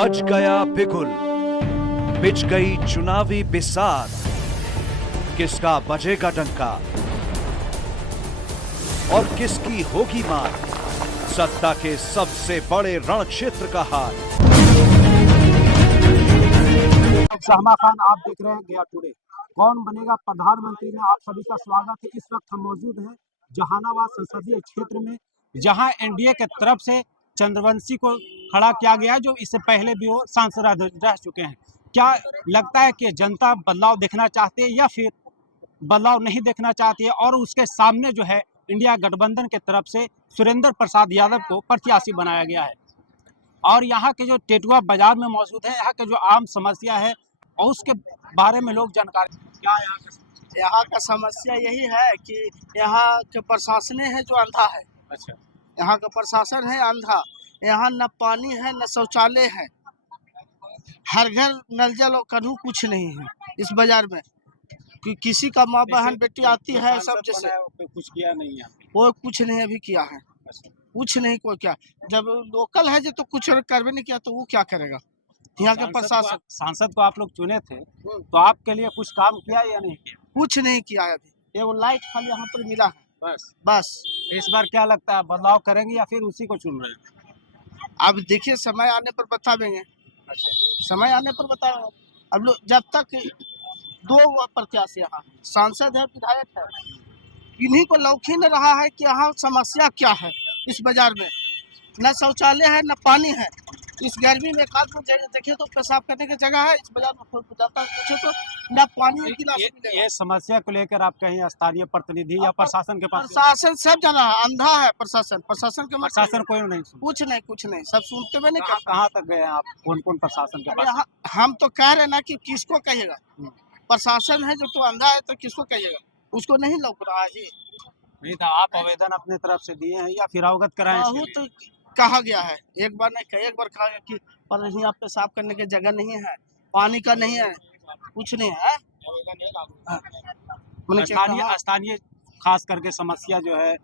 बज गया बिगुल, बिछ गई चुनावी बिसात, किसका बजेगा डंका और किसकी होगी मार, सत्ता के सबसे बड़े रण क्षेत्र का हाल। शहमा खान, आप देख रहे हैं गया टुडे। कौन बनेगा प्रधानमंत्री में आप सभी का स्वागत है। इस वक्त हम मौजूद हैं जहानाबाद संसदीय क्षेत्र में, जहां एनडीए के तरफ से चंद्रवंशी को खड़ा किया गया है, जो इससे पहले भी वो सांसद रह चुके हैं। क्या लगता है कि जनता बदलाव देखना चाहती है या फिर बदलाव नहीं देखना चाहती है? और उसके सामने जो है इंडिया गठबंधन के तरफ से सुरेंद्र प्रसाद यादव को प्रत्याशी बनाया गया है। और यहाँ के जो टेटुआ बाजार में मौजूद है, यहाँ के जो आम समस्या है और उसके बारे में लोग जानकारी। क्या यहाँ का समस्या यही है कि यहाँ के प्रशासन है जो अंधा है। अच्छा, यहाँ का प्रशासन है अंधा। यहाँ न पानी है न शौचालय है, हर घर नल जल और कहीं कुछ नहीं है इस बाजार में। कि किसी का माँ बहन बेटी आती है सब, जैसे कुछ किया नहीं है, वो कुछ नहीं अभी किया है, कुछ नहीं कोई क्या। जब लोकल है जो तो कुछ करवे नहीं किया तो वो क्या करेगा यहाँ के प्रशासन। सांसद को आप लोग चुने थे तो आपके लिए कुछ काम किया या नहीं किया? कुछ नहीं किया है अभी। ये वो लाइट खाली यहाँ पर मिला है बस। इस बार क्या लगता है, बदलाव करेंगे या फिर उसी को चुन रहे हैं? अब देखिए समय आने पर बता देंगे। समय आने पर बताएंगे। अब लोग जब तक दो प्रत्याशी यहाँ सांसद है विधायक है, इन्हीं को लौकी न रहा है कि यहाँ समस्या क्या है। इस बाजार में न शौचालय है न पानी है। इस गर्मी में काल को देखिए तो पेशाब करने की जगह है। इस बाजार में कोई जाता है पूछे तो न पानी एक गिलास मिलेगा। ये समस्या को लेकर आप कहीं स्थानीय प्रतिनिधि या प्रशासन के पास? प्रशासन सब जाना है, अंधा है प्रशासन। प्रशासन के प्रशासन कोई नहीं सुन, कुछ नहीं सब सुनते हुए नहीं। कहाँ तक गए आप? कौन कौन प्रशासन के पास? हम तो कह रहे ना कि किसको कहिएगा। प्रशासन है जो तो अंधा है तो किसको कहिएगा, उसको नहीं लौक रहा है। नहीं था, आप आवेदन अपने तरफ से दिए हैं या फिर अवगत कराए? तो कहा गया है, एक बार नहीं कई एक बार कहा गया कि पर यहाँ पे साफ करने की जगह नहीं है, पानी का नहीं है, कुछ नहीं है। स्थानीय खास करके समस्या जो है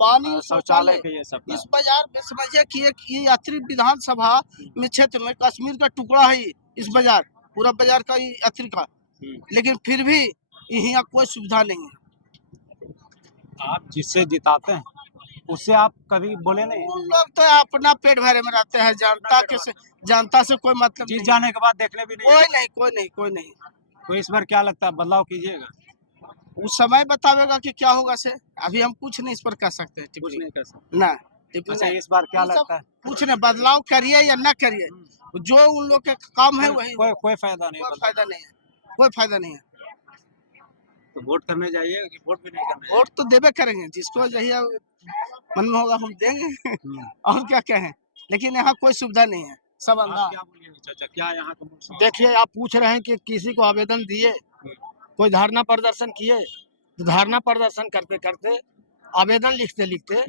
पानी शौचालय के, ये सब। इस बाजार में समझिए कि एक ये यात्री विधानसभा में क्षेत्र में कश्मीर का टुकड़ा है। इस बाजार पूरा बाजार का यात्री का, लेकिन फिर भी यहाँ कोई सुविधा नहीं है। आप जिससे जिताते हैं उससे आप कभी बोले नहीं? उन लोग तो अपना पेट भरे में रहते हैं, जनता से कोई मतलब जीत जाने के बाद देखने भी नहीं? कोई नहीं। तो इस बार क्या लगता है, बदलाव कीजिएगा? उस समय बतावेगा कि क्या होगा से। अभी हम कुछ नहीं इस पर कह सकते हैं। कुछ नहीं कर सकते ना। अच्छा, इस बार क्या लगता है? कुछ नहीं, बदलाव करिए या ना करिए, जो उन लोग के काम है वही। कोई फायदा नहीं, कोई फायदा नहीं है। तो वोट करने जाइए कि वोट भी नहीं करने? वोट तो देवे करेंगे, जिसको यही मन में होगा हम देंगे। और क्या कहें, लेकिन यहाँ कोई सुविधा नहीं है, सब अंधा। क्या बोलिए चाचा, क्या यहाँ का? देखिए, आप पूछ रहे हैं कि किसी को आवेदन दिए, कोई धरना प्रदर्शन किए, तो धरना प्रदर्शन करते करते आवेदन लिखते लिखते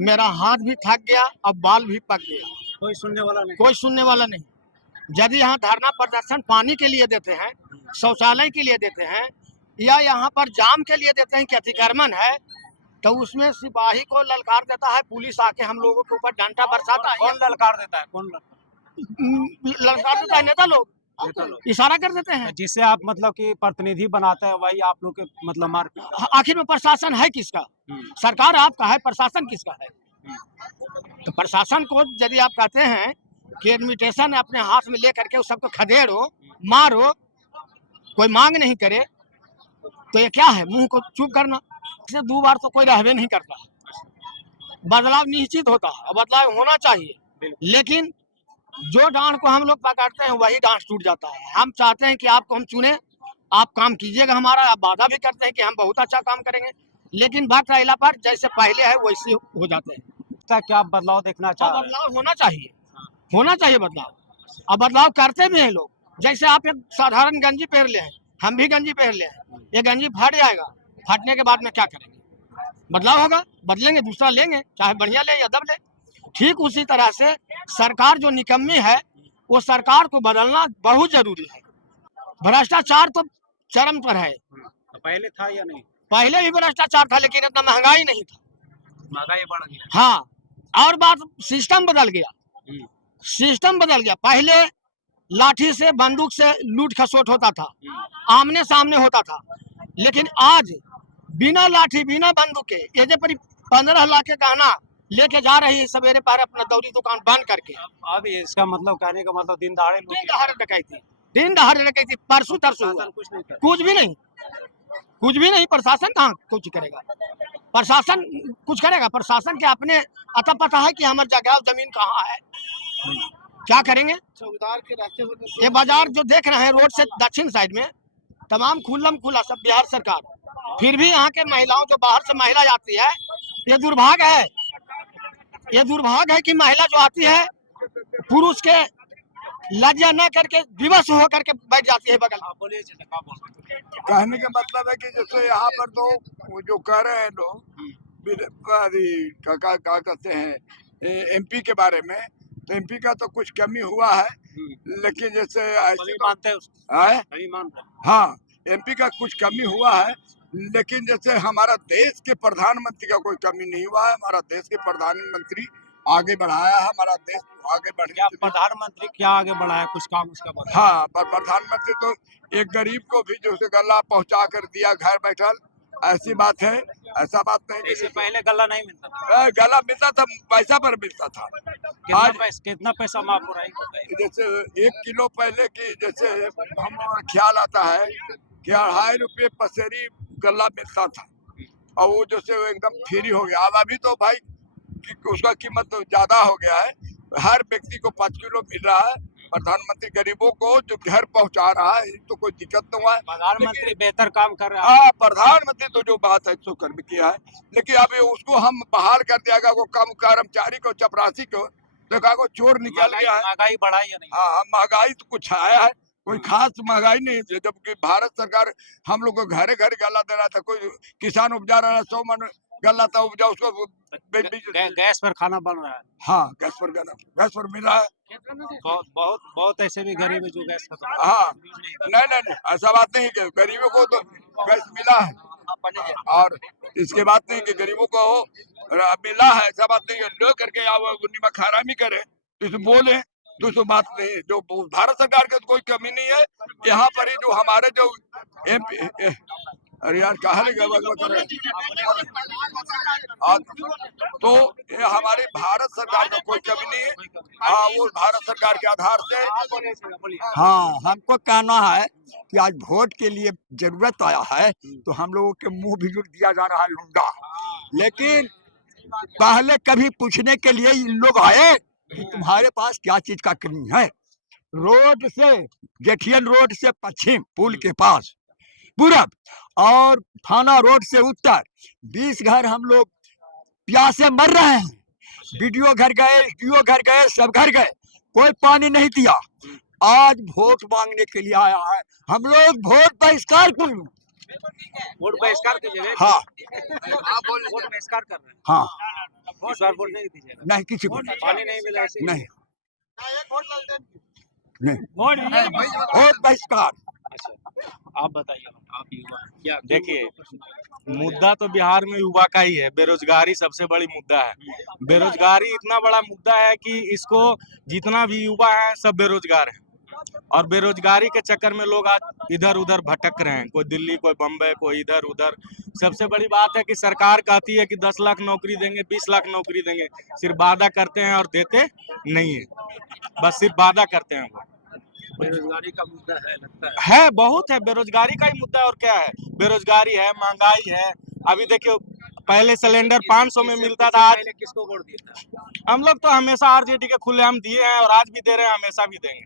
मेरा हाथ भी थक गया और बाल भी पक गया। कोई सुनने वाला नहीं? कोई सुनने वाला नहीं। यदि यहाँ धरना प्रदर्शन पानी के लिए देते हैं, शौचालय के लिए देते हैं या यहाँ पर जाम के लिए देते हैं कि अतिक्रमण है, तो उसमें सिपाही को ललकार देता है, पुलिस आके हम लोगों के ऊपर डंडा बरसाता है। कौन ललकार देता है? कौन ललकार देता है? नेता लोग इशारा कर देते हैं। जिसे आप मतलब कि प्रतिनिधि बनाते हैं वही आप लोग के मतलब मार। आखिर में प्रशासन है किसका? सरकार आपका है, प्रशासन किसका है? तो प्रशासन को यदि आप कहते हैं कि एडमिनिस्ट्रेशन अपने हाथ में लेकर के सबको खदेड़ो, मारो, कोई मांग नहीं करे, तो ये क्या है? मुंह को चुप करना। से 2 बार तो कोई रहबे नहीं करता। बदलाव निश्चित होता है और बदलाव होना चाहिए, लेकिन जो डांड को हम लोग पकड़ते हैं वही डांड टूट जाता है। हम चाहते हैं कि आपको हम चुने, आप काम कीजिएगा हमारा, आप वादा भी करते हैं कि हम बहुत अच्छा काम करेंगे, लेकिन बात रहला पर जैसे पहले है वैसे हो जाते हैं। क्या आप बदलाव देखना चाहते हैं? बदलाव होना चाहिए बदलाव। अब बदलाव करते भी हैं लोग। जैसे आप एक साधारण गंजी पहन ले हैं, हम भी गंजी पहन ले हैं, ये गंजी फट जाएगा, फटने के बाद में क्या करेंगे? बदलाव होगा, बदलेंगे, दूसरा लेंगे, चाहे बढ़िया ले या दब ले। ठीक उसी तरह से सरकार जो निकम्मी है वो सरकार को बदलना बहुत जरूरी है। भ्रष्टाचार तो चरम पर है। तो पहले था या नहीं? पहले भी भ्रष्टाचार था, लेकिन इतना महंगाई नहीं था। महंगाई बढ़ गई। हाँ, और बात सिस्टम बदल गया। सिस्टम बदल गया। पहले लाठी से बंदूक से लूट खसोट होता था, आमने सामने होता था, लेकिन आज बिना लाठी बिना बंदूक के ये जो 15 लाख के गहना लेके जा रही है सवेरे पहर अपना दौरी दुकान बंद करके। अब इसका मतलब कहने का मतलब दिन दहाड़े लूट दिन दहाड़े डकैती, दिन दहाड़े डकैती, परसों तरसों हुआ। कुछ नहीं कर कुछ भी नहीं, कुछ भी नहीं। प्रशासन कहाँ कुछ करेगा? प्रशासन कुछ करेगा? प्रशासन के अपने अता पता है कि हमारी जगह जमीन कहाँ है, क्या करेंगे? चौकीदार के रास्ते ये बाजार जो देख रहे हैं रोड से दक्षिण साइड में तमाम खुल्लम खुला सब बिहार सरकार, फिर भी यहाँ के महिलाओं जो बाहर से महिला आती है, ये दुर्भाग्य है, ये दुर्भाग्य है कि महिला जो आती है पुरुष के लज्जा न करके विवश हो करके बैठ जाती है बगल। कहने का मतलब है कि जैसे यहाँ पर तो वो जो कह रहे हैं लोग क्या कहते हैं एमपी के बारे में, तो एमपी का तो कुछ कमी हुआ है, लेकिन जैसे ऐसे मानते हैं हाँ एमपी का कुछ कमी हुआ है, लेकिन जैसे हमारा देश के प्रधानमंत्री का कोई कमी नहीं हुआ है। हमारा देश के प्रधानमंत्री आगे बढ़ाया है, हमारा देश आगे बढ़ गया। प्रधानमंत्री क्या आगे बढ़ाया, कुछ काम उसका बढ़ा? हाँ, पर प्रधानमंत्री तो एक गरीब को भी जो से गला पहुंचा कर दिया घर बैठल, ऐसी बात है। ऐसा बात नहीं कि पहले गला नहीं मिलता था, गला मिलता था, पैसा पर मिलता था। कितना पैसा माफ हो रहा है? जैसे 1 किलो पहले की जैसे हम ख्याल आता है कि 2.5 रुपये पसेरी गला मिलता था, और वो जैसे एकदम फ्री हो गया। अब अभी तो भाई उसका कीमत तो ज्यादा हो गया है, हर व्यक्ति को 5 किलो मिल रहा है। प्रधानमंत्री गरीबों को जो घर पहुंचा रहा है, तो कोई दिक्कत नहीं हुआ है। प्रधानमंत्री बेहतर काम कर रहा है। हाँ, प्रधानमंत्री तो जो बात है सो कर्म किया है, लेकिन अब उसको हम बहाल कर दिया वो कम कर्मचारी को, चपरासी को, तो कहा को चोर निकल गया है। महंगाई बढ़ाई या नहीं? हाँ, महंगाई तो कुछ आया है, कोई खास महंगाई नहीं है। जबकि भारत सरकार हम लोग को घरे घर गला दे रहा था, कोई किसान उपजा रहा है 100 मन गला था उपजा, उसको गैस पर खाना बन रहा है। हाँ, गैस पर मिल रहा है। बहुत ऐसे भी गरीब है जो गैस खत्म। हाँ, नहीं, ऐसा बात नहीं कि गरीबों को तो गैस मिला है, और इसके बात नहीं कि गरीबों को मिला है, ऐसा बात नहीं है। लो करके नमक हरामी करे तो बोले तो बात नहीं। जो भारत सरकार के तो कोई कमी नहीं है। यहाँ पर ही जो हमारे जो MP, अरे यार कहा तो ये हमारी भारत सरकार का कोई कमी नहीं है। हाँ, वो भारत सरकार के आधार से। हाँ, हमको कहना है कि आज वोट के लिए जरूरत आया है, तो हम लोगों के मुंह भी जुड़ दिया जा रहा है लुंडा। लेकिन पहले कभी पूछने के लिए इन लोग आए कि तुम्हारे पास क्या चीज का कमी है। रोड से जेठियन रोड से पश्चिम पुल के पास पूरब और थाना रोड से उत्तर 20 घर हम लोग प्यासे मर रहे हैं। बीडीओ घर गए, डीओ घर गए, सब घर गए, कोई पानी नहीं दिया। आज वोट मांगने के लिए आया है, हम लोग वोट बहिष्कार कर लूं। वोट बहिष्कार कीजिए। हाँ, वोट बहिष्कार कर रहे हैं। हाँ, इस बार वोट नहीं दीजिएगा। नहीं, किसी को पानी नहीं मिला ऐसे? नहीं, वोट बहिष्कार। आप बताइए, आप युवा क्या? देखिए, मुद्दा तो बिहार में युवा का ही है। बेरोजगारी सबसे बड़ी मुद्दा है। बेरोजगारी इतना बड़ा मुद्दा है कि इसको जितना भी युवा है सब बेरोजगार है, और बेरोजगारी के चक्कर में लोग आज इधर उधर भटक रहे हैं, कोई दिल्ली, कोई बम्बई, कोई इधर उधर। सबसे बड़ी बात है कि सरकार कहती है कि 10 लाख नौकरी देंगे, 20 लाख नौकरी देंगे, सिर्फ वादा करते हैं और देते नहीं है, बस सिर्फ वादा करते हैं। वो बेरोजगारी का मुद्दा है, लगता है बहुत है, बेरोजगारी का ही मुद्दा है। और क्या है? बेरोजगारी है, महंगाई है। अभी देखिए, पहले सिलेंडर 500 में मिलता था, आज किसको वोट दिया था? हम लोग तो हमेशा आरजेडी के खुलेआम दिए हैं, और आज भी दे रहे हैं, हमेशा भी देंगे।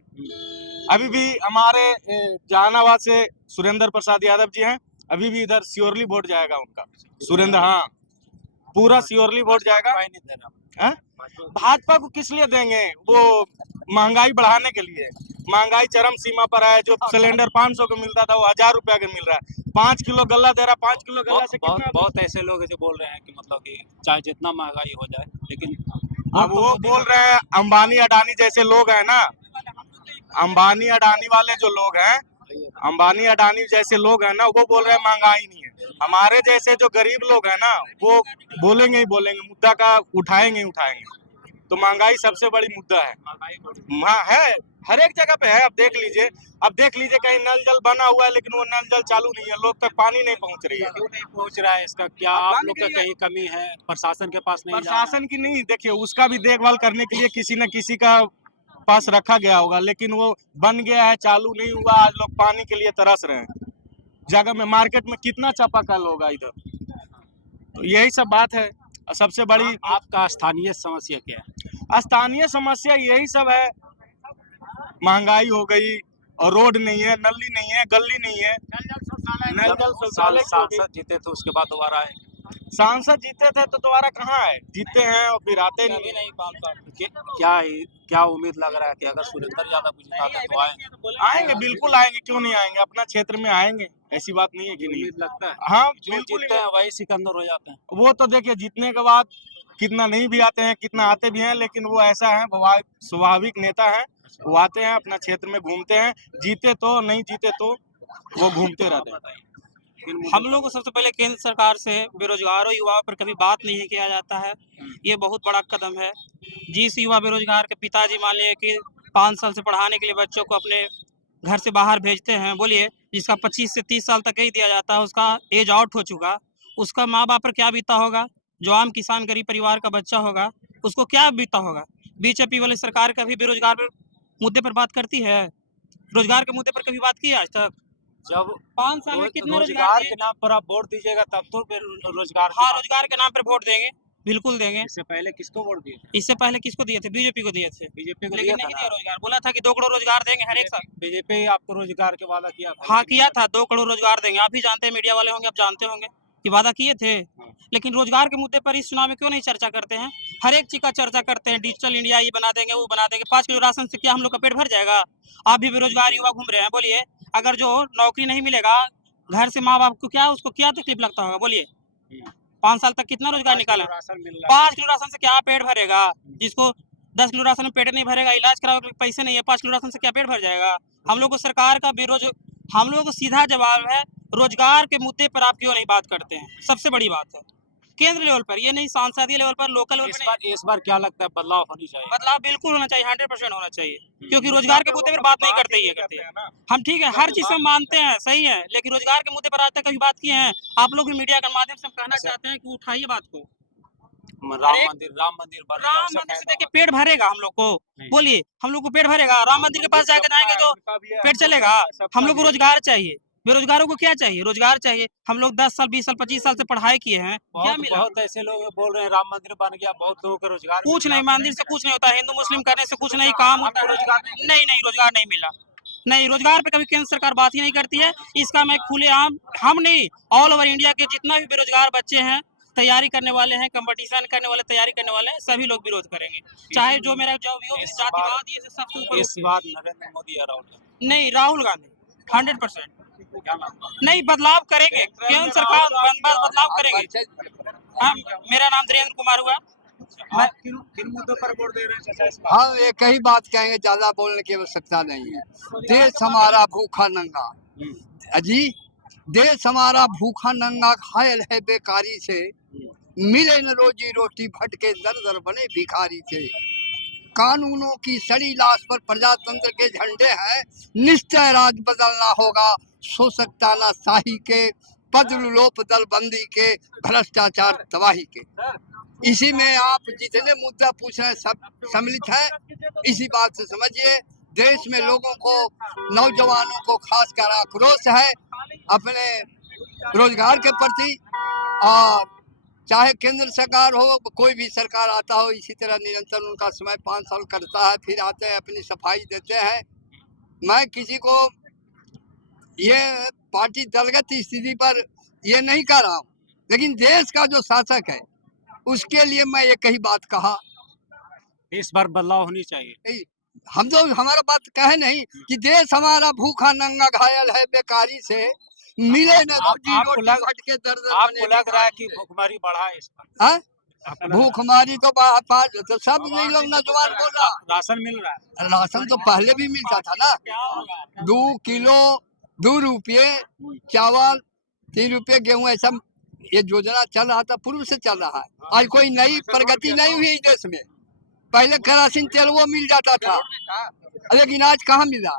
अभी भी हमारे जहानाबाद से सुरेंद्र प्रसाद यादव जी हैं, अभी भी इधर श्योरली वोट जाएगा उनका। सुरेंद्र, हाँ, पूरा श्योरली वोट जाएगा। भाजपा को किस लिए देंगे? वो महंगाई बढ़ाने के लिए। महंगाई चरम सीमा पर है। जो सिलेंडर 500 का मिलता था वो 1000 रुपया का मिल रहा है। 5 किलो गल्ला दे रहा है। 5 किलो गल्ला से कितना? बहुत ऐसे लोग हैं जो बोल रहे हैं कि मतलब कि चाहे जितना महंगाई हो जाए, लेकिन अब वो बोल रहे हैं, अंबानी अडानी जैसे लोग हैं ना, अंबानी अडानी वाले जो लोग हैं, अंबानी अडानी जैसे लोग हैं ना, वो बोल रहे हैं महंगाई नहीं है। हमारे जैसे जो गरीब लोग हैं ना, वो बोलेंगे ही बोलेंगे, मुद्दा का उठाएंगे ही उठाएंगे। तो महंगाई सबसे बड़ी मुद्दा है। हाँ है, हर एक जगह पे है। अब देख लीजिए कहीं नल जल बना हुआ है लेकिन वो नल जल चालू नहीं है, लोग तक पानी नहीं पहुंच रही है। क्यों नहीं पहुंच रहा है, इसका क्या अब आप बन लोग का गई है। कहीं कमी है, प्रशासन के पास नहीं जा रहा है? प्रशासन की नहीं, देखिए उसका भी देखभाल करने के लिए किसी न किसी का पास रखा गया होगा, लेकिन वो बन गया है, चालू नहीं हुआ। आज लोग पानी के लिए तरस रहे हैं। जगह में मार्केट में कितना चापाकल होगा इधर, तो यही सब बात है। सबसे बड़ी आपका स्थानीय समस्या क्या है? स्थानीय समस्या यही सब है, महंगाई हो गई और रोड नहीं है, नली नहीं है, गली नहीं है। नल जल शौचालय की हो गई। सांसद जीते तो उसके बाद दोबारा आए, सांसद जीते थे तो दोबारा कहाँ आए, जीते हैं और फिर आते नहीं। क्या उम्मीद लग रहा है कि अगर सुरेंद्र यादव को जिताते तो आए? आएंगे, बिल्कुल आएंगे, क्यों नहीं आएंगे, अपना क्षेत्र में आएंगे, ऐसी बात नहीं है कि नहीं। उम्मीद लगता है हाँ जो बिल्कुल। जीतते हैं वही सिकंदर हो जाते हैं। वो तो देखिए जीतने के बाद कितना नहीं भी आते हैं, कितना आते भी हैं, लेकिन वो ऐसा है, स्वाभाविक नेता है। वो आते हैं, अपना क्षेत्र में घूमते हैं, जीते तो नहीं जीते तो वो घूमते रहते हैं। हम लोग को सबसे पहले केंद्र सरकार से बेरोजगारों युवाओं पर कभी बात नहीं किया जाता है, ये बहुत बड़ा कदम है। जिस युवा बेरोजगार के पिताजी मान लिया कि 5 साल से पढ़ाने के लिए बच्चों को अपने घर से बाहर भेजते हैं, बोलिए जिसका 25 से 30 साल तक ही दिया जाता है, उसका एज आउट हो चुका, उसका माँ बाप पर क्या बीता होगा? जो आम किसान गरीब परिवार का बच्चा होगा उसको क्या बीता होगा? बीजेपी वाली सरकार कभी बेरोजगार पर मुद्दे पर बात करती है? रोजगार के मुद्दे पर कभी बात की है आज तक? जब 5 साल में कितने रोजगार के नाम पर आप वोट दीजिएगा तब तो फिर रोजगार हाँ, रोजगार के नाम पर वोट देंगे, बिल्कुल देंगे। इससे पहले किसको वोट दिए? इससे पहले किसको दिए थे? बीजेपी को दिए थे, बीजेपी को लेकिन दिया नहीं था दिया रोजगार। बोला था कि 2 करोड़ रोजगार देंगे हर एक साल। बीजेपी आपको रोजगार के वादा किया था? हाँ किया था, 2 करोड़ रोजगार देंगे। आप भी जानते हैं, मीडिया वाले होंगे, आप जानते होंगे कि वादा किए थे। लेकिन रोजगार के मुद्दे पर इस चुनाव में क्यों नहीं चर्चा करते हैं? हर एक चीज का चर्चा करते हैं, डिजिटल इंडिया ये बना देंगे, वो बना देंगे। 5 किलो राशन से क्या हम लोग का पेट भर जाएगा? आप भी बेरोजगार युवा घूम रहे हैं, बोलिए अगर जो नौकरी नहीं मिलेगा घर से, माँ बाप को क्या उसको क्या तकलीफ लगता होगा? बोलिए 5 साल तक कितना रोजगार निकाला? 5 किलो राशन से क्या पेट भरेगा? जिसको 10 किलो राशन में पेट नहीं भरेगा, इलाज कराओ के पैसे नहीं है, 5 किलो राशन से क्या पेट भर जाएगा? हम लोग को सरकार का हम लोगों को सीधा जवाब है, रोजगार के मुद्दे पर आप क्यों नहीं बात करते हैं? सबसे बड़ी बात है केंद्र लेवल पर, ये नहीं सांसदीय लेवल पर, लोकल लेवल पर। इस बार क्या लगता है बदलाव होनी चाहिए? बदलाव बिल्कुल होना चाहिए, 100% होना चाहिए, क्योंकि रोजगार के मुद्दे पर बात नहीं करते ये करते हैं। हम ठीक है, हर चीज से मानते हैं, सही है, लेकिन रोजगार के मुद्दे पर आज तक कभी बात किए हैं? आप लोग भी मीडिया के माध्यम से हम कहना चाहते हैं कि उठाइए बात को। राम मंदिर से देखिए पेट भरेगा हम लोग को? बोलिए हम लोग को पेट भरेगा? राम मंदिर के पास जाके जाएंगे तो पेट चलेगा? हम लोग को रोजगार चाहिए, बेरोजगारों को क्या चाहिए? रोजगार चाहिए। हम लोग 10 साल 20 साल 25 साल से पढ़ाई किए हैं, क्या मिला? बहुत ऐसे लोग बोल रहे हैं राम मंदिर बन गया, बहुत लोगों को रोजगार कुछ नहीं, मंदिर से कुछ नहीं होता, हिंदू मुस्लिम करने से कुछ नहीं, काम होता है। रोजगार नहीं, रोजगार नहीं मिला। नहीं, रोजगार पे कभी केंद्र सरकार बात ही नहीं करती है। इसका मैं खुलेआम, हम नहीं, ऑल ओवर इंडिया के जितना भी बेरोजगार बच्चे हैं, तैयारी करने वाले हैं, कंपटीशन करने वाले, तैयारी करने वाले हैं, सभी लोग विरोध करेंगे। चाहे जो मेरा जो भी हो, जातिवाद ये सबसे ऊपर। इस बार नरेंद्र मोदी या राहुल गांधी? नहीं, राहुल गांधी 100%। नहीं, बदलाव करेंगे, केंद्र सरकार बदलाव करेंगे। हाँ, मेरा नाम धीरेन्द्र कुमार हुआ। मैं किन मुद्दों पर वोट दे रहे हैं चाचा इस बार? हम एक ही बात कहेंगे, ज्यादा बोलने की आवश्यकता नहीं है। देश हमारा भूखा नंगा, अजी देश हमारा भूखा नंगा घायल है बेकारी से, मिले न रोजी रोटी भटके दर दर बने भिखारी से। कानूनों की सड़ी लाश पर प्रजातंत्र के झंडे हैं, निश्चय राज बदलना होगा, शोषक तानाशाही के, पदलोप दलबंदी के, भ्रष्टाचार तबाही के। इसी में आप जितने मुद्दा पूछ रहे हैं सब सम्मिलित है। इसी बात से समझिए, देश में लोगों को, नौजवानों को खासकर आक्रोश है अपने रोजगार के प्रति। और चाहे केंद्र सरकार हो, कोई भी सरकार आता हो, इसी तरह निरंतर उनका समय 5 साल करता है, फिर आते हैं अपनी सफाई देते हैं। मैं किसी को ये पार्टी दलगत स्थिति पर ये नहीं कह रहा हूँ, लेकिन देश का जो शासक है उसके लिए मैं एक ही बात कहा, इस बार बदलाव होनी चाहिए। हम तो हमारा बात कहे नहीं कि देश हमारा भूखा नंगा घायल है बेकारी से, मिले न रोजी रोटी भटके दर दर बने। आपको लग रहा है कि भूखमरी बढ़ा है इस बार? हाँ, भूखमरी तो सब नहीं लोग नौजवान बोल रहा। राशन मिल रहा है? राशन तो पहले भी मिलता था ना, 2 किलो 2 रुपये चावल, 3 रुपये गेहूँ, ऐसा ये योजना चल रहा था, पूर्व से चल रहा है। आज कोई नई प्रगति नहीं हुई देश में। पहले केरोसिन तेल वो मिल जाता था, लेकिन आज कहाँ मिला?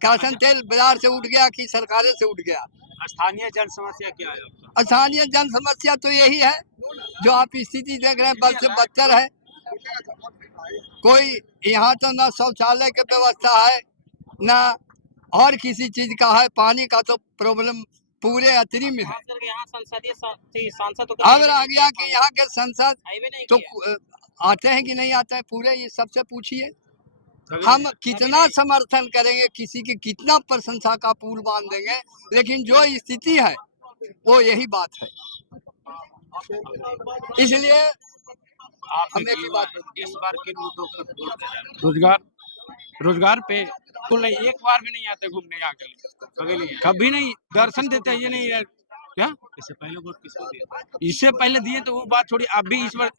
केरोसिन तेल बाजार से उठ गया कि सरकारें से उठ गया। स्थानीय जन समस्या क्या है आपका? स्थानीय जन समस्या तो यही है जो आप स्थिति देख रहे हैं, बद से बदतर है। कोई यहाँ तो ना शौचालय की व्यवस्था है, ना और किसी चीज का है। पानी का तो प्रॉब्लम पूरे अतरी में है। यहाँ संसदीय सांसद तो अब रह गया कि यहाँ के संसद हाईवे नहीं तो आते हैं कि नहीं आते हैं, पूरे ये सबसे पूछिए। हम कितना समर्थन करेंगे, किसी की कितना प्रशंसा का पुल बांध देंगे, लेकिन जो स्थिति है वो यही बात है। इसलिए हम एक ही बात, इस बार किन मुद्दों पर रोजगार पे तो नहीं, एक बार भी नहीं आते घूमने यहाँ के, कभी नहीं दर्शन देते। ये नहीं है क्या? इससे पहले वोट किसको दिए? इससे पहले दिए तो वो बात छोड़ी, अभी इस बार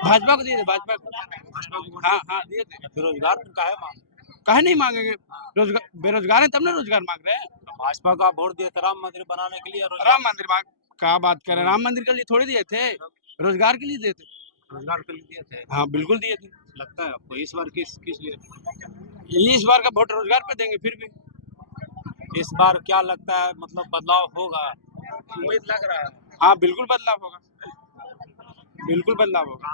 भाजपा को दिए थे। भाजपा को हाँ दिए थे। बेरोजगार काहे नहीं मांगेंगे? रोजगार बेरोजगार है तब ना रोजगार मांग रहे हैं। भाजपा का वोट दिए थे राम मंदिर बनाने के लिए। राम मंदिर मांग क्या बात करें? राम मंदिर के लिए थोड़ी दिए थे, रोजगार के लिए दिए थे। रोजगार के लिए दिए थे, हाँ बिल्कुल दिए थे। लगता है आपको इस बार किस लिए? इस बार का वोट रोजगार पे देंगे। फिर भी इस बार क्या लगता है, मतलब बदलाव होगा? उम्मीद लग रहा है। हाँ बिल्कुल बदलाव होगा, बिल्कुल बदलाव होगा।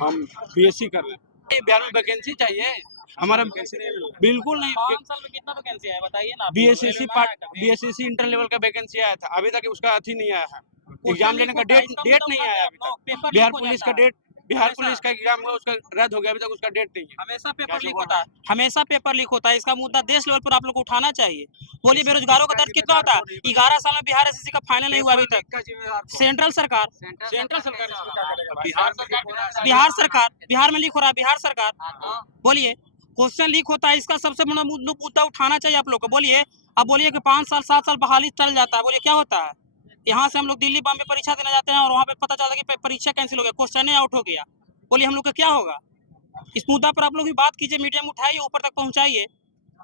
हम पीएससी कर रहे हैं, बिहार में वैकेंसी चाहिए हमारा। बिल्कुल नहीं। 5 साल में कितना वैकेंसी है बताइए ना। बीएसएससी इंटर लेवल का वैकेंसी आया था, अभी तक उसका अथी नहीं आया है। एग्जाम लेने का डेट नहीं आया अभी तक। बिहार पुलिस का एग्जाम हुआ, उसका रद्द हो गया, अभी तक उसका डेट नहीं है। हमेशा पेपर लीक होता है, हमेशा पेपर लीक होता है। इसका मुद्दा देश लेवल पर आप लोग को उठाना चाहिए। बोलिए बेरोजगारों का दर्द कितना होता है? 11 साल में बिहार एसएससी का फाइनल नहीं हुआ अभी तक। सेंट्रल सरकार बिहार में लीक हो रहा है। बिहार सरकार बोलिए क्वेश्चन लीक होता है, इसका सबसे बड़ा मुद्दा उठाना चाहिए आप लोग को। बोलिए अब बोलिए कि 5 साल 7 साल बहाली चल जाता है, बोलिए क्या होता है? यहाँ से हम लोग दिल्ली बॉम्बे परीक्षा देने जाते हैं और वहाँ पे पता चलता है कि परीक्षा कैंसिल हो गया, क्वेश्चन आउट हो गया। बोलिए हम लोग का क्या होगा? इस मुद्दा पर आप लोग भी बात कीजिए, मीडिया में उठाइए, ऊपर तक पहुँचाइए।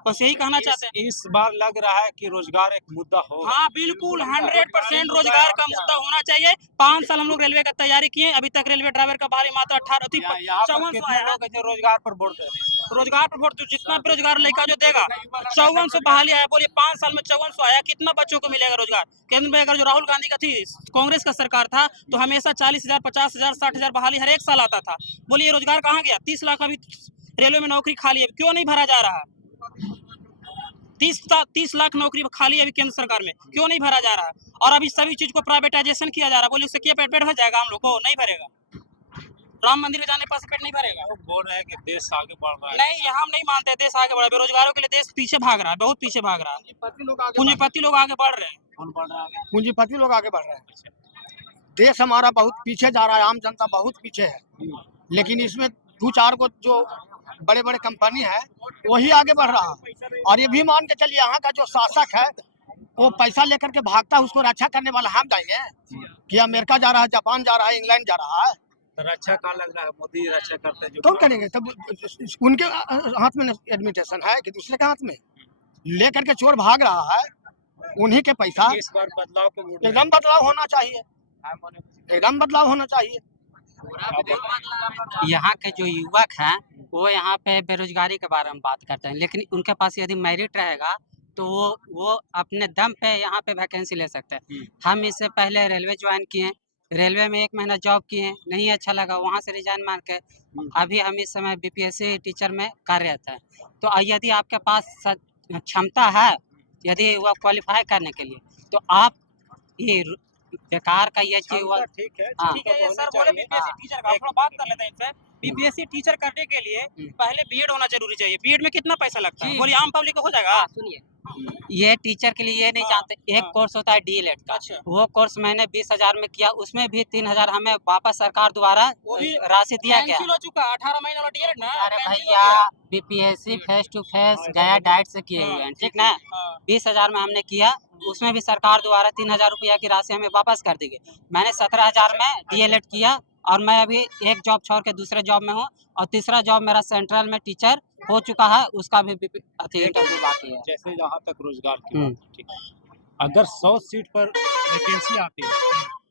बस यही कहना चाहते हैं। इस बार लग रहा है कि रोजगार एक मुद्दा हो। हाँ बिल्कुल 100% रोजगार का मुद्दा होना चाहिए। 5 साल हम लोग रेलवे का तैयारी किए, अभी तक रेलवे ड्राइवर का बहाली मात्र 5400 आया। रोजगार पर वोट दे, रोजगार पर वोट जितना बेरोजगार लड़का जो देगा 5400 बहाली आया। बोलिए 5 साल में 5400 आया, कितना बच्चों को मिलेगा रोजगार? केंद्र में अगर जो राहुल गांधी का थी, कांग्रेस का सरकार था, तो हमेशा 40,000 50,000 60,000 बहाली हर एक साल आता था। बोलिए रोजगार कहाँ गया? 30 लाख अभी रेलवे में नौकरी खाली है, क्यों नहीं भरा जा रहा? 30 लाख नौकरी खाली है अभी केंद्र सरकार में, क्यों नहीं भरा जा रहा? और अभी सभी चीज को प्राइवेटाइजेशन किया जा रहा है। बोलिए उससे क्या पेट भर जाएगा? हम लोग को नहीं भरेगा। राम मंदिर जाने पर पेट नहीं भरेगा। बोल रहे हैं कि देश आगे बढ़ रहा है। नहीं, हम नहीं मानते देश आगे बढ़ा। बेरोजगारों के लिए देश पीछे भाग रहा है, बहुत पीछे भाग रहा है। पूंजीपति लोग आगे बढ़ रहे हैं। कौन बढ़ रहा है? पूंजीपति लोग आगे बढ़ रहे हैं। देश हमारा बहुत पीछे जा रहा है, आम जनता बहुत पीछे है। लेकिन इसमें 2-4 को जो बड़े बड़े कंपनी है वही आगे बढ़ रहा है। और ये भी मान के चलिए यहाँ का जो शासक है वो पैसा लेकर के भागता है, उसको रक्षा करने वाला हम जाएंगे कि अमेरिका जा रहा है, जापान जा रहा है, इंग्लैंड जा रहा है। तो रक्षा का लग रहा है मोदी रक्षा करते हैं जो कौन करेंगे? तब उनके हाथ में एडमिनिस्ट्रेशन है कि दूसरे के हाथ में? लेकर के चोर भाग रहा है, उन्हीं के पैसा। इस बार बदलाव को एकदम बदलाव होना चाहिए, एकदम बदलाव होना चाहिए। यहाँ के जो युवक हैं वो यहाँ पे बेरोजगारी के बारे में बात करते हैं, लेकिन उनके पास यदि मेरिट रहेगा तो वो अपने दम पे यहाँ पे वैकेंसी ले सकते हैं। हम इससे पहले रेलवे ज्वाइन किए, रेलवे में 1 महीना जॉब किए, नहीं अच्छा लगा, वहाँ से रिजाइन मार के अभी हम इस समय बीपीएससी टीचर में कार्यरत हैं। तो यदि आपके पास क्षमता है, यदि वह क्वालिफाई करने के लिए, तो आप ये बेकार का ये चीज हुआ। ठीक है ये सर बोले बीपीएससी टीचर का, थोड़ा बात कर लेते हैं इनसे। बीपीएससी टीचर करने के लिए पहले बीएड होना जरूरी चाहिए। बीएड में कितना पैसा लगता है? बोलिए आम पब्लिक को हो जाएगा? सुनिए, ये टीचर के लिए ये नहीं जानते, एक कोर्स होता है डीएलएड का। अच्छा। वो कोर्स मैंने 20,000 में किया, उसमें भी 3,000 हमें वापस सरकार द्वारा राशि दिया गया। कैंसिल हो चुका 18 महीने वाला डीएलएड ना। अरे भैया बीपीएससी फेस टू फेस गया डाइट से किए हुए हैं, ठीक ना? 20,000 में हमने किया, उसमें भी सरकार द्वारा 3,000 रुपया की राशि हमें वापस कर दी गई। मैंने 17,000 में डीएलएड किया और मैं अभी एक जॉब छोड़ के दूसरे जॉब में हूँ और तीसरा जॉब मेरा सेंट्रल में टीचर हो चुका है, उसका भी इंटरव्यू बाकी है। जैसे जहाँ तक रोजगार की बात, ठीक है, अगर 100 सीट पर वैकेंसी आती है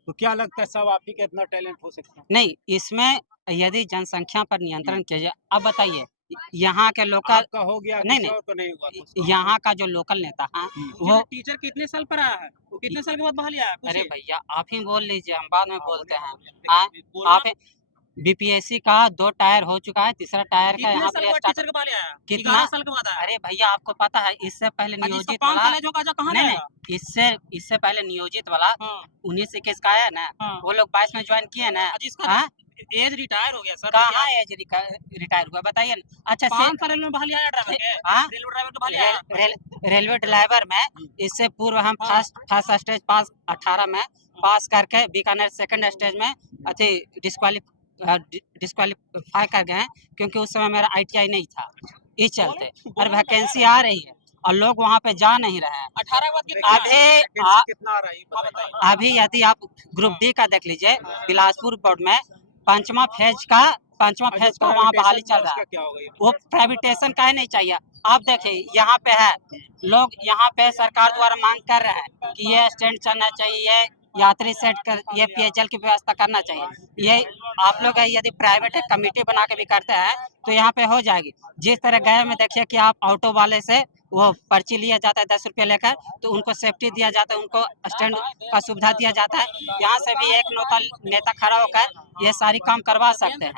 तो क्या लगता है सब आप ही के इतना टैलेंट हो सकता है? नहीं, इसमें यदि जनसंख्या पर नियंत्रण किया जाए, अब बताइए यहाँ के लोकल आपका हो गया, नहीं, किसी नहीं, और को नहीं हुआ तो उसका यहाँ का जो लोकल नेता है वो टीचर कितने साल पर आया है, वो कितने साल के बाद बहाली आया? अरे भैया आप ही बोल लीजिए, हम बाद में बोलते हैं। हाँ, आप बीपीएससी का 2 टायर हो चुका है, तीसरा टायर का कितने यहाँ साल पे के बाद स्टार्ट टीचर के बहाली आया? कितना 11 साल के बाद आया। अरे भैया आपको पता है इससे पहले जिसका नियोजित 5 वाला साल है जो का कहाँ नहीं, जाएगा? नहीं, इससे पहले नियोजित वाला हाँ, 19-21 का आया ना, हाँ। वो लोग 22 में ज्वाइन किए ना। जिसका हाँ, एज रिटायर हो गया सर। कहाँ एज रिटायर हुआ बताइए ना। अच्छा 5 साल में बहाली आया ड्राइवर के? हाँ, रेलवे ड्राइवर के बहाली आया? रेलवे ड्राइवर में इससे पूर्व हम फर्स्ट स्टेज पास 18 में पास करके बीकानेर सेकंड स्टेज में डिस्क्वालीफाई कर गए हैं, क्योंकि उस समय मेरा ITI नहीं था, इस चलते। और वैकेंसी आ रही है और लोग वहाँ पे जा नहीं रहे हैं। 18 के बाद कितना आया? कितना आ रहा है ये बताइए। अभी यदि आप ग्रुप डी का देख लीजिए, बिलासपुर बोर्ड में पांचवा फेज का वहाँ बहाली चल रहा है। क्या होगा ये? वो प्राइवेटेशन का ही नहीं चाहिए। आप देखिए यहाँ पे है, लोग यहाँ पे सरकार द्वारा मांग कर रहे हैं कि ये स्टैंड चलना चाहिए, ये यात्री सेट कर, ये पेयजल की व्यवस्था करना चाहिए। ये आप लोग यदि प्राइवेट कमेटी बना के भी करते हैं तो यहाँ पे हो जाएगी। जिस तरह गए में देखिए कि आप ऑटो वाले से वो पर्ची लिया जाता है 10 रुपये लेकर, तो उनको सेफ्टी दिया जाता है, उनको स्टैंड का सुविधा दिया जाता है। यहाँ से भी एक नेता खड़ा होकर ये सारी काम करवा सकते हैं।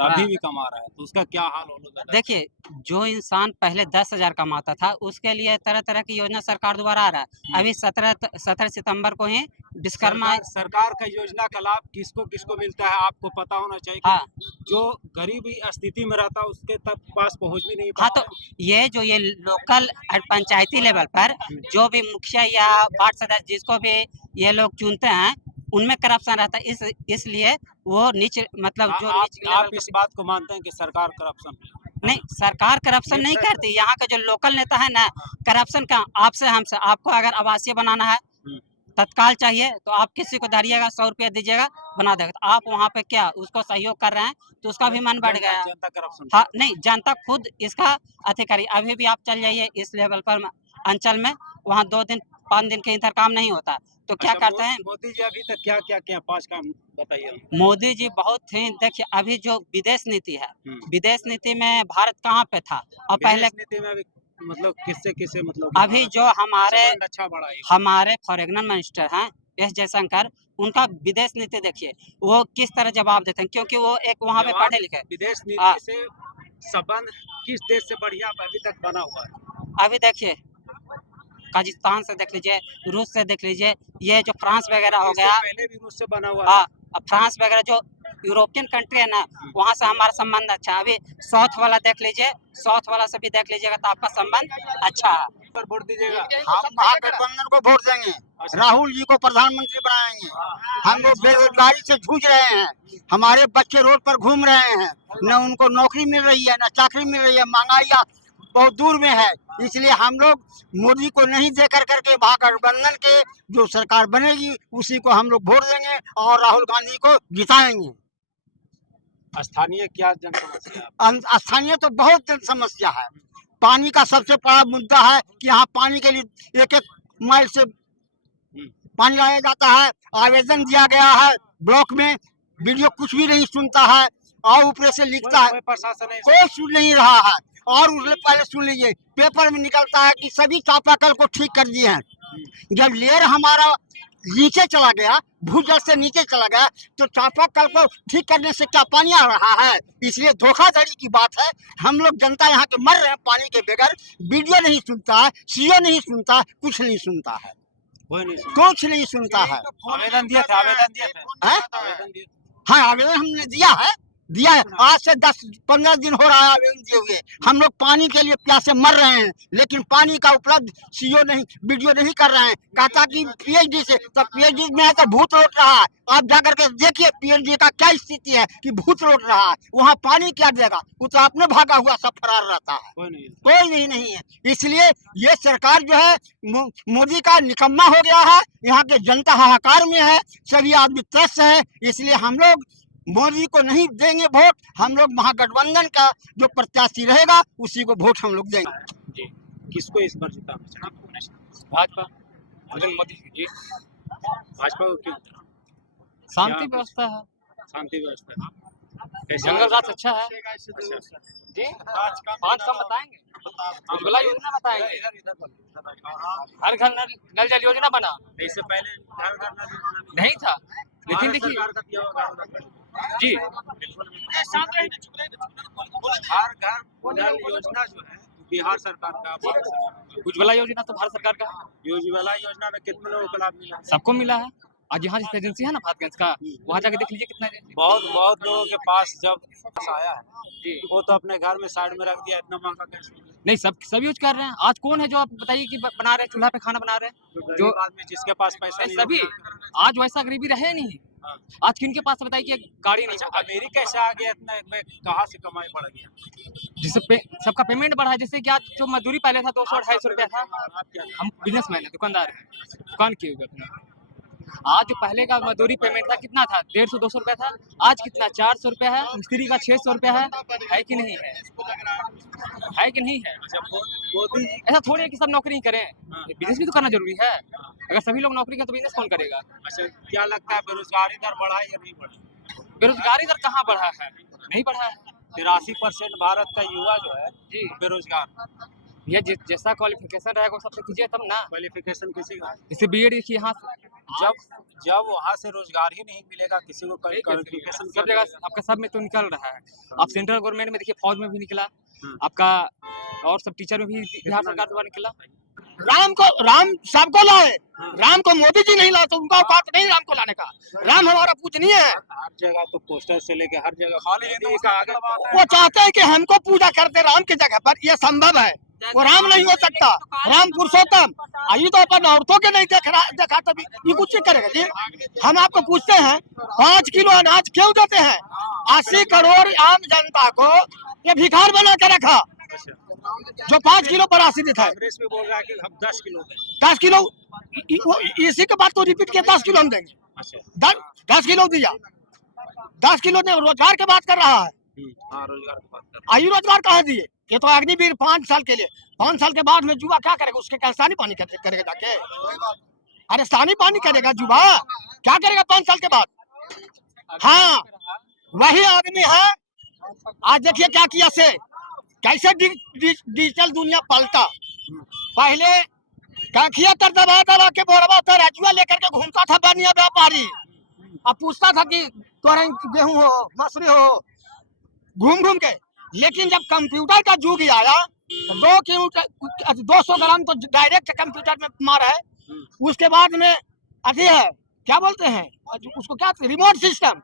अभी भी कमा रहा है तो उसका क्या हाल होगा? देखिए, जो इंसान पहले 10,000 कमाता था उसके लिए तरह तरह की योजना सरकार द्वारा आ रहा है। अभी 17 सितंबर को ही विश्वकर्मा सरकार का योजना का लाभ किसको किसको मिलता है आपको पता होना चाहिए। हाँ, जो गरीबी स्थिति में रहता है उसके तक पास पहुंच भी नहीं हाँ, पाता तो ये लोकल पंचायती लेवल पर जो भी मुखिया या वार्ड सदस्य जिसको भी ये लोग चुनते हैं उनमें करप्शन रहता है, इसलिए वो नीचे मतलब जो नीचे आप लेवल इस बात को मानते हैं कि सरकार करप्शन नहीं, सरकार करप्शन नहीं करती। यहाँ का जो लोकल नेता है ना, करप्शन का आपसे हमसे, आपको अगर आवासीय बनाना है तत्काल चाहिए तो आप किसी को धरिएगा, 100 रुपया दीजिएगा, बना देगा। तो आप वहाँ पे क्या उसको सहयोग कर रहे हैं तो उसका भी मन बढ़ गया। जनता करप्शन हाँ, नहीं, जनता खुद इसका अधिकारी। अभी भी आप चल जाइए इस लेवल पर अंचल में, वहाँ 2 दिन 5 दिन के अंदर काम नहीं होता, तो क्या करते हैं मोदी जी अभी तक क्या क्या किया 5 काम बताइए। मोदी जी बहुत ही, देखिए अभी जो विदेश नीति है, विदेश नीति में भारत कहाँ पे था और पहले नीति में अभी मतलब किससे मतलब अभी जो अच्छा बढ़ा है। हमारे फॉरेन मिनिस्टर हैं एस जयशंकर, उनका विदेश नीति देखिए वो किस तरह जवाब देते हैं, क्योंकि वो एक वहाँ पे पढ़े लिखे। विदेश नीति से संबंध किस देश से बढ़िया अभी तक बना हुआ है? अभी देखिए काजिस्तान से देख लीजिए, रूस से देख लीजिए, ये जो फ्रांस वगैरह हो गया, पहले भी रूस से बना हुआ हाँ, अब फ्रांस वगैरह जो यूरोपियन कंट्री है ना, वहाँ से हमारा संबंध अच्छा है। अभी साउथ वाला देख लीजिए, साउथ वाला से भी देख लीजिएगा तो आपका संबंध अच्छा है। पर वोट दीजिएगा। हम महागठबंधन को वोट देंगे, राहुल जी को प्रधानमंत्री बनाएंगे। हम लोग बेरोजगारी से जूझ रहे हैं, हमारे बच्चे रोड पर घूम रहे हैं, न उनको नौकरी मिल रही है न चाकरी मिल रही है, महंगाई बहुत दूर में है। इसलिए हम लोग मोदी को नहीं दे करके महागठबंधन के जो सरकार बनेगी उसी को हम लोग वोट देंगे और राहुल गांधी को जिताएंगे। स्थानीय क्या जन समस्या है? स्थानीय तो बहुत जन समस्या है। पानी का सबसे बड़ा मुद्दा है कि यहाँ पानी के लिए 1-1 माइल से पानी लाया जाता है। आवेदन दिया गया है ब्लॉक में, वीडियो कुछ भी नहीं सुनता है और ऊपर से लिखता है, कोई सुन नहीं रहा है। और उसने पहले सुन लीजिए, पेपर में निकलता है कि सभी चापाकल को ठीक कर दिए हैं। जब लेयर हमारा नीचे चला गया, भूजल से नीचे चला गया, तो चापाकल को ठीक करने से क्या पानी आ रहा है? इसलिए धोखाधड़ी की बात है। हम लोग जनता यहाँ के मर रहे हैं पानी के बगैर। वीडियो नहीं सुनता है, सीओ नहीं सुनता, कुछ नहीं सुनता है, कुछ नहीं सुनता है। आवेदन दिए थे? हाँ, आवेदन हमने दिया है। आज से 10-15 दिन हो रहा है आवेदन दिए हुए। हम लोग पानी के लिए प्यासे मर रहे हैं, लेकिन पानी का उपलब्ध सीओ नहीं, वीडियो नहीं कर रहे हैं। कहता कि पीएचडी से, तो पीएचडी में है तो भूत लौट रहा है। आप जाकर के देखिए पीएचडी का क्या स्थिति है कि भूत लौट रहा है। वहाँ पानी क्या देगा? वो तो आपने भागा हुआ सब फरार रहता है, कोई नहीं है। इसलिए ये सरकार जो है मोदी का निकम्मा हो गया है। यहाँ के जनता हाहाकार में है, सभी आदमी त्रस्त है। इसलिए हम लोग मोदी को नहीं देंगे वोट। हम लोग महागठबंधन का जो प्रत्याशी रहेगा उसी को वोट हम लोग देंगे। जी, किसको इस बार जिताना? भाजपा, नरेंद्र मोदी जी। भाजपा को क्यों? शांति व्यवस्था है, शांति व्यवस्था है। जंगल राज अच्छा है जी। 5 कम बताएंगे, उज्ज्वला योजना बताएंगे, हर घर नल जल योजना बना, इससे पहले घर घर नल योजना नहीं था, लेकिन देखिए सरकार का दिया हुआ घर जी हर घर नल योजना जो है बिहार सरकार का, भारत सरकार का। उज्ज्वला योजना तो भारत सरकार का है, उज्ज्वला योजना में कितने लोगों को लाभ मिला है? सबको मिला है। आज यहाँ जिस एजेंसी है ना फातगंज का, वहाँ जाके देख लीजिए कितना बहुत लोगों के पास जब आया है वो तो अपने घर में साइड में रख दिया, इतना महंगा गैस मिला। नहीं, सब यूज कर रहे हैं। आज कौन है जो आप बताइए कि बना रहे हैं चूल्हा पे खाना बना रहे हैं, जो आदमी जिसके पास पैसा नहीं सभी होगा। आज वैसा गरीबी रहे नहीं। आज किन के पास बताइए कि गाड़ी नहीं, अमीरी कैसे आ गया इतना, में कहाँ से कमाई बढ़ गया? जिससे सबका पेमेंट बढ़ा है। जैसे कि आज जो मजदूरी पहले था 200-250 रुपया था, हम बिजनेसमैन है, दुकानदार है, दुकान किए हुए अपने। आज जो पहले का मजदूरी पेमेंट था कितना था, 150-200 रुपया था, आज कितना 400 रुपया है, मिस्त्री का 600 रुपया है कि नहीं है? है कि नहीं है? मोदी जी ऐसा थोड़ी है कि सब नौकरी करें, बिजनेस भी तो करना जरूरी है। अगर सभी लोग नौकरी करें तो बिजनेस कौन करेगा? अच्छा, क्या लगता है बेरोजगारी दर बढ़ा है या नहीं बढ़ा? बेरोजगारी दर कहाँ बढ़ा है? नहीं बढ़ा है। 83% भारत का युवा जो है जी बेरोजगार। ये जैसा क्वालिफिकेशन रहेगा वो सबसे कीजिए तब ना। क्वालिफिकेशन किसी का जैसे बीएड देखिए यहाँ जब वहाँ से रोजगार ही नहीं मिलेगा किसी को, क्वालिफिकेशन सब जगह आपका सब में तो निकल रहा है। आप सेंट्रल गवर्नमेंट में देखिए, फौज में भी निकला आपका, और सब टीचर में भी बिहार सरकार द्वारा निकला। राम सबको लाए, राम को मोदी जी नहीं लाए तो उनका औकात नहीं राम को लाने का। राम हमारा पूजनीय है। हर जगह तो पोस्टर से लेके हर जगह खाली का आगे वो चाहते हैं कि हमको पूजा करते राम की जगह पर, ये संभव है। वो राम नहीं हो सकता, राम पुरुषोत्तम। ये तो अपन औरतों के नहीं देखा तभी ये कुछ करेगा जी। हम आपको पूछते हैं 5 किलो अनाज क्यों देते हैं? 80 करोड़ आम जनता को ये भिखार बना के रखा, जो 5 किलो पर 80 देता है। कांग्रेस भी बोल रहा है कि हम 10 किलो दें। 10 किलो इसी के बात को रिपीट किया, 10 किलो हम देंगे। 10 किलो दिया, 10 किलो ने रोजगार की बात कर रहा है। हाँ, रोजगार की बात कर। आयु रोजगार कहाँ दिए? ये तो अग्निवीर 5 साल के लिए, 5 साल के बाद में जुआ क्या करेगा? उसके सानी पानी करेगा जाके? अरे सानी पानी करेगा जुआ, क्या करेगा 5 साल के बाद? हाँ, वही आदमी है। आज देखिए क्या किया से, कैसे डिजिटल दुनिया पलटा। पहले काखिया तर दबा के बोरवा तर अजुआ लेकर के घूमता था बनिया व्यापारी, अब पूछता था कि तोरा गेहूं हो मसूरी हो, घूम के। लेकिन जब कंप्यूटर का युग आया तो 200 ग्राम तो डायरेक्ट कंप्यूटर में मार है। उसके बाद में अभी है क्या बोलते हैं उसको, क्या रिमोट सिस्टम।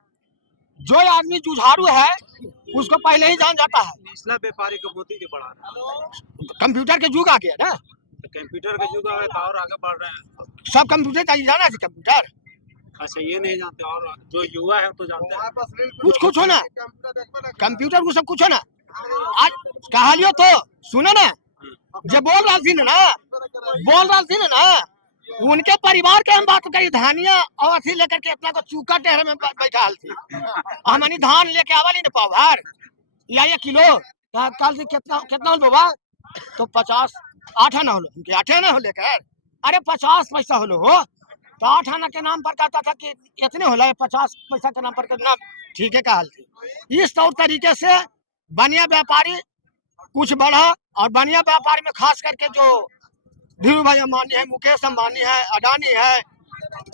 जो आदमी जुझारू है उसको पहले ही जान जाता है। निचला व्यापारी को मोदी जी बढ़ा रहा है। कंप्यूटर के युग आ गया ना, तो कंप्यूटर का युग है तो और आगे बढ़ रहे हैं। सब कंप्यूटर चाहिए, जाना है कंप्यूटर। अच्छा, ये नहीं जानते, और जो युवा है तो जानते हैं। कुछ हो ना, कंप्यूटर को सब कुछ हो ना। आज कहालियो तो सुनो ना, जो बोल रहा थी ना, उनके परिवार के हम बात करी। धानिया और अथी लेकर के इतना को चूका टेहरे में बैठा थी। हमनी धान लेके आवाली न पावर या 1 किलो कल से कितना हो बाबा? तो 50 8 आना होलो, उनके 8 आना हो लेकर। अरे 50 पैसा होलो हो तो 8 आना के नाम पर कहता था कि इतने होला, 50 पैसा के नाम पर करना ठीक है कहल थी। इस तौर तरीके से बनिया व्यापारी कुछ बढ़ा, और बनिया व्यापारी में खास करके जो धीरू भाई अंबानी है, मुकेश अंबानी है, अडानी है,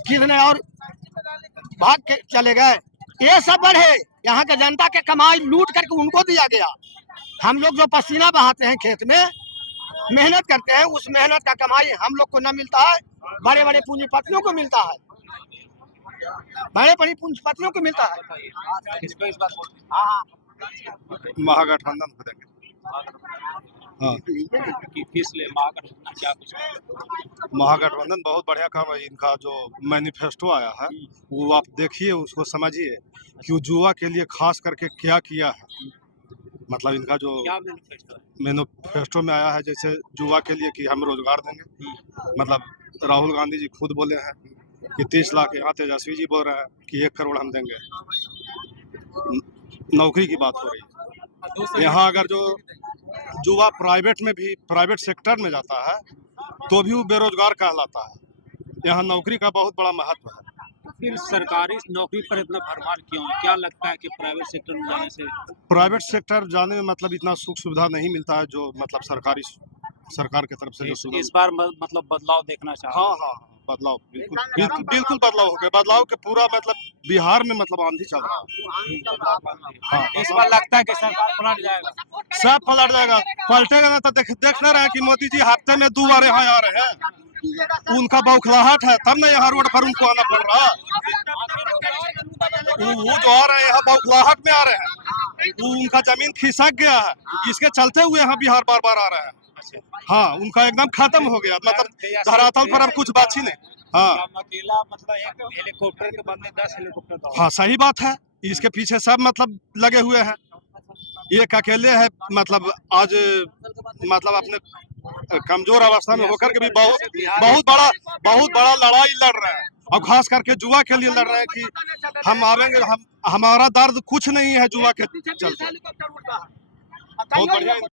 कितने और भाग के चले गए, ये सब बढ़े। यहाँ के जनता के कमाई लूट करके उनको दिया गया। हम लोग जो पसीना बहाते हैं खेत में, मेहनत करते हैं, उस मेहनत का कमाई हम लोग को न मिलता है, बड़े बड़े पूंजीपतियों को मिलता है, बड़े बड़े पूंजीपतियों को मिलता है। महागठबंधन को देंगे। हाँ, किस लिए महागठबंधन, क्या कुछ? महागठबंधन बहुत बढ़िया काम है। इनका जो मैनिफेस्टो आया है वो आप देखिए, उसको समझिए कि युवा के लिए खास करके क्या किया है। मतलब इनका जो मैनिफेस्टो में आया है, जैसे युवा के लिए कि हम रोजगार देंगे। मतलब राहुल गांधी जी खुद बोले हैं कि 30 लाख, यहाँ तेजस्वी जी बोल रहे हैं कि 1 करोड़ हम देंगे। नौकरी की बात हो रही है। यहाँ अगर जो युवा प्राइवेट सेक्टर में जाता है तो भी वो बेरोजगार कहलाता है। यहाँ नौकरी का बहुत बड़ा महत्व है। आखिर सरकारी नौकरी पर इतना भरमार क्यों है? क्या लगता है कि प्राइवेट सेक्टर में जाने से? प्राइवेट सेक्टर जाने में मतलब इतना सुख सुविधा नहीं मिलता है जो मतलब सरकार की तरफ से जो सुविधा। इस बार मतलब बदलाव देखना चाहते हाँ हाँ, बदलाव बिल्कुल बदलाव हो गया। बदलाव के पूरा मतलब बिहार में मतलब आंधी चल रहा है। हाँ, इस बार लगता है कि सरकार पलट जाएगा। सब पलट जाएगा। पलटेगा ना तो देख ना रहे हैं कि मोदी जी हफ्ते में 2 बार यहाँ आ रहे हैं। उनका बौखलाहट है तब ना यहाँ रोड पर उनको आना पड़ रहा। वो जो आ रहे हैं यहाँ बौखलाहट में आ रहे हैं। वो उनका जमीन खिसक गया है, इसके चलते हुए यहाँ बिहार बार बार आ रहे हैं। हाँ, उनका एकदम खत्म हो गया, मतलब धरातल पर अब कुछ बात ही नहीं। हाँ, अकेला मतलब एक हेलीकॉप्टर के बदले 10 हेलीकॉप्टर। हाँ सही बात है। इसके पीछे सब मतलब लगे हुए हैं। एक अकेले है मतलब आज मतलब अपने कमजोर अवस्था में होकर के भी बहुत बड़ा लड़ाई लड़ रहे हैं। और खास करके जुआ के लिए लड़ रहे हैं कि हम आवेंगे, हमारा दर्द कुछ नहीं है जुआ के चलते। बहुत बढ़िया।